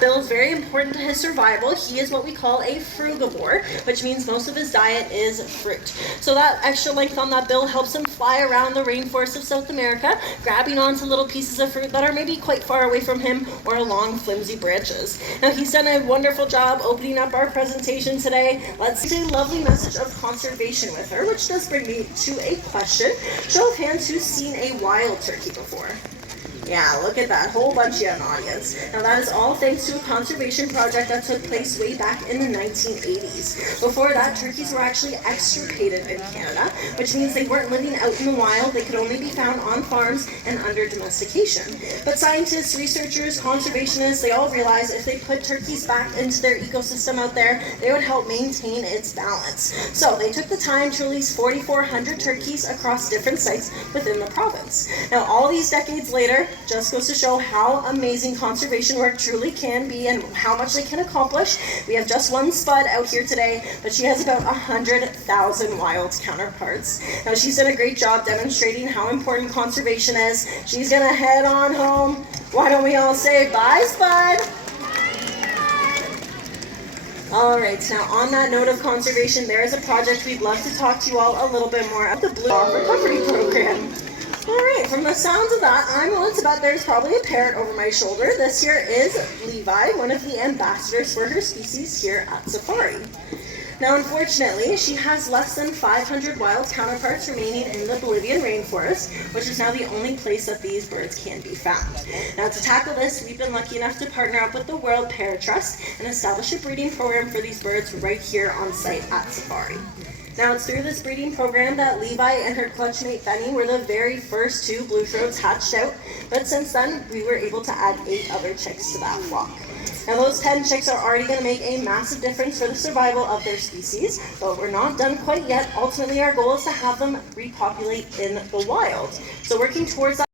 Bill is very important to his survival. He is what we call a frugivore, which means most of his diet is fruit. So that extra length on that bill helps him fly around the rainforest of South America, grabbing onto little pieces of fruit that are maybe quite far away from him or along flimsy branches. Now, he's done a wonderful job opening up our presentation today. Let's see a lovely message of conservation with her, which does bring me to a question. Show of hands who's seen a wild turkey before. Yeah, look at that, whole bunch of you in the audience. Now that is all thanks to a conservation project that took place way back in the 1980s. Before that, turkeys were actually extirpated in Canada, which means they weren't living out in the wild. They could only be found on farms and under domestication. But scientists, researchers, conservationists, they all realized if they put turkeys back into their ecosystem out there, they would help maintain its balance. So they took the time to release 4,400 turkeys across different sites within the province. Now all these decades later, just goes to show how amazing conservation work truly can be and how much they can accomplish. We have just one spud out here today, but she has about 100,000 wild counterparts. Now she's done a great job demonstrating how important conservation is. She's gonna head on home. Why don't we all say bye, Spud? Alright, now on that note of conservation, there is a project we'd love to talk to you all a little bit more about, the Blue Dog Recovery Program. Alright, from the sounds of that, I'm willing to bet there's probably a parrot over my shoulder. This here is Levi, one of the ambassadors for her species here at Safari. Now, unfortunately, she has less than 500 wild counterparts remaining in the Bolivian rainforest, which is now the only place that these birds can be found. Now, to tackle this, we've been lucky enough to partner up with the World Parrot Trust and establish a breeding program for these birds right here on site at Safari. Now, it's through this breeding program that Levi and her clutch mate Benny were the very first two blue-throats hatched out, but since then, we were able to add 8 other chicks to that flock. Now, those 10 chicks are already going to make a massive difference for the survival of their species, but we're not done quite yet. Ultimately, our goal is to have them repopulate in the wild. So working towards that